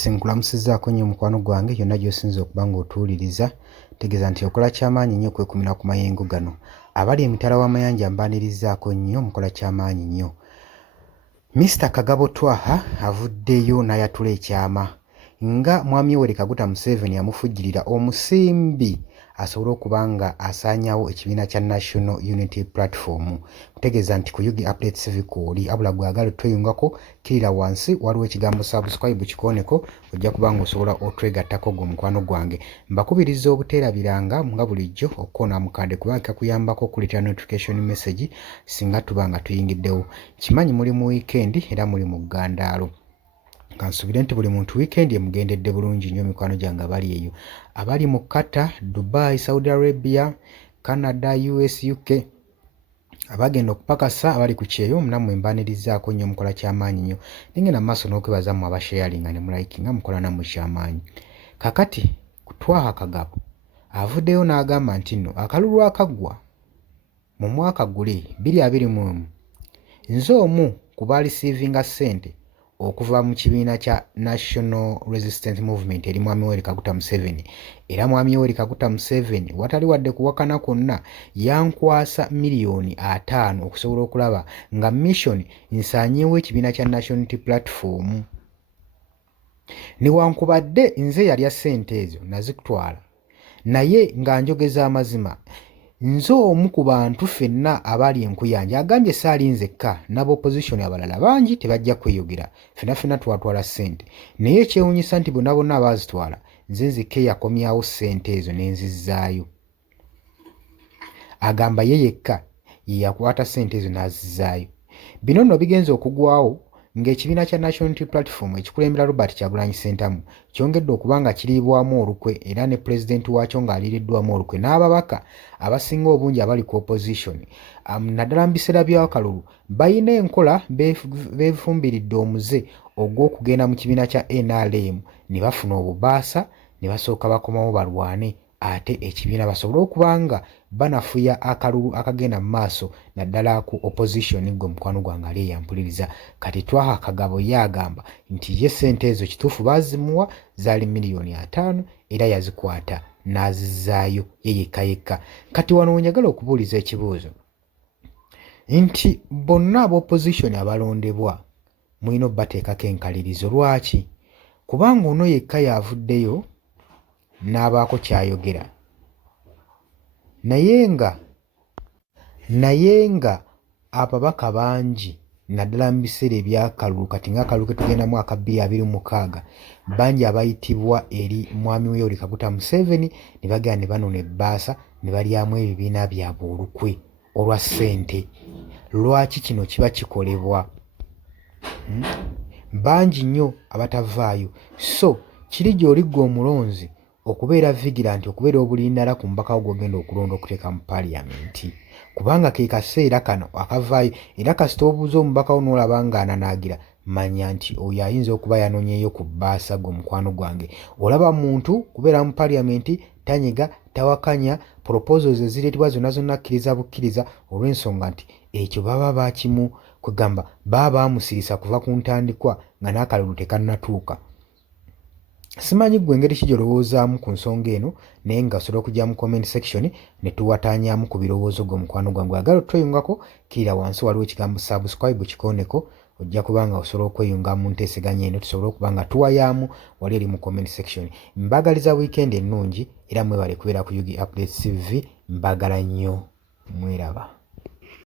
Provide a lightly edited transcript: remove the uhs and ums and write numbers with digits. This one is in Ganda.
Sinkulamusizaako nnyo mukwano gwange yonna gy'osinza okuba ng'otuwuliriza. Tegeeza nti okola ky'amaanyi nnyo okwekumira ku mayengo gano. Abali emitala w'amayanja mbaanirizaako nnyo, mukola ky'amaanyi nnyo. Mr. Kagabo Twaha avuddeyo n'ayatula ekyama nga mwami Yoweri Kaguta Museveni yamufujjirira omusimbi asobole okuba nga asaanyawo ekibiina kya National Unity Platform. Kutegeeza nti ku Yugi Updates Vikoli abula gwagala otweyungako kirira wansi waliwo ekigambo subscribe kikooneko ojja kuba ng'osobola otwegattako gwe mukwano gwange. Mbakubiriza obuteerabiranga nga bulijjo okukoona mukadde kubanga kakuyambako okuleetera notification message singa tuba nga tuyingiddewo. Kimanyi muli mu weekend era muli mu ggandaalo. Kansubire nti buli muntu weekend emugendedde bulungi nnyo mikwano gyange abali eyo. Abali mu Qatar, Dubai, Saudi Arabia, Canada, US, UK. Abagenda okupakasa abali ku kyeyo nammwe mbaanirizaako nnyo mukola ky'amaanyi nnyo. Nengenda mu maaso n'okwebaza mmwe abasharinga ne mulayikinga mukola nammwe ky'amaanyi. Kakati ku Twaha Kagabo avuddeyo n'agamba nti nno akalulu akaggwa mu mwaka gule 2021 nze omu ku baalisiivinga ssente okuva mu kibiina kya National Resistance Movement eri mwami Yoweri Kaguta Museveni. Era mwami Yoweri Kaguta Museveni watali wadde kuwakana kwonna yankwasa miliyoni 5 okusobola okulaba nga mission nsaanyeewo ekibiina kya National Unity Platform. Newankubadde nze yalya ssente ezo nazikutwala naye nga njogeza amazima nze omu ku bantu ffenna abali enkuyanja agambye saali nzekka n'ab'opposition abalala bangi tebajja kweyogera ffenna twatwala ssente naye ekyewuunyisa nti bonna abaazitwala nze nzikka yakomyawo ssente ezo n'enzizzaayo. Agamba ye yekka ye yakwata ssente ezo n'azizzaayo. Bino nno bigenze okugwawo ng'ekibiina kya National Unity Platform ekikulembera Robert Kyagulanyi Ssentamu kyongedde okuba nga kiriibwamu olukwe era ne pulezidenti waakyo ng'aliiriddwamu olukwe n'ababaka abasinga obungi abali ku opposition. Naddala mu biseera by'akalulu balina enkola beefumbiridde omuze ogw'okugenda mu kibiina kya NRM ne bafuna obubaasa ne basooka bakomawo balwane ate ekibiina basobole okuba nga banafuya akalulu akagenda mu maaso naddala ku opposition gwe mukwano gwange ali eyampuliriza. Kati Twaha Kagabo ye agamba nti ye ssente ezo kituufu baazimuwa zaali miliyoni 5 era yazikwata n'azizzaayo ye yekka. Kati wano wenjagala okubuuliza ekibuuzo nti bonna ab'opposition abalondebwa mulina obbateekako enkalirizo lwaki? Kubanga ono yekka yavuddeyo n'abaako kyayogera naye nga ababaka bangi naddala mu biseera ebyakalulu kati ng'akalulu ke tugendamu aka 2026 bangi abayitibwa eri mwami Yoweri Kaguta Museveni ne bagenda ne banona ebbaasa ne balyamu ebibiina byabwe olukwe olwa ssente. Lwaki kino kiba kikolebwa? Bangi nnyo abatavaayo. So kiri gy'oligga omulonzi okubeera vigilant okubeera obulindala ku mubaka wo gw'ogenda okulonda okuteeka mu paaliyamenti kubanga ke kaseera kano akavaayo era kasita obuuza omubaka wo n'olaba ng'ananaagira manya nti oyo ayinza okuba yanonyeeyo ku bbaasa gwe mukwano gwange. Olaba muntu kubeera mu paaliyamenti tanyega tawakanya proposals ezireetebwa zonna akkiriza bukkiriza olw'ensonga nti ekyo baba baakimu kwegamba baba baamusirisa kuva ku ntandikwa nga n'akalulu tekannatuuka. Simanyi gwe engeri ki gy'olowoozaamu ku nsonga eno naye nga osobola okujja mu comment section ne tuwataanyaamu ku birowoozo gwe mukwano gwange. Agala otweyungako kirira wansi waliwo ekigambo subscribe kikooneko ojja kuba nga osobola okweyunga mu nteeseganya eno tusobole okuba nga tuwayaamu wali eri mu comment section. Mbagaliza weekend ennungi era mwebale kubeera ku Yugi Updates TV. Mbagala nnyo, mweraba.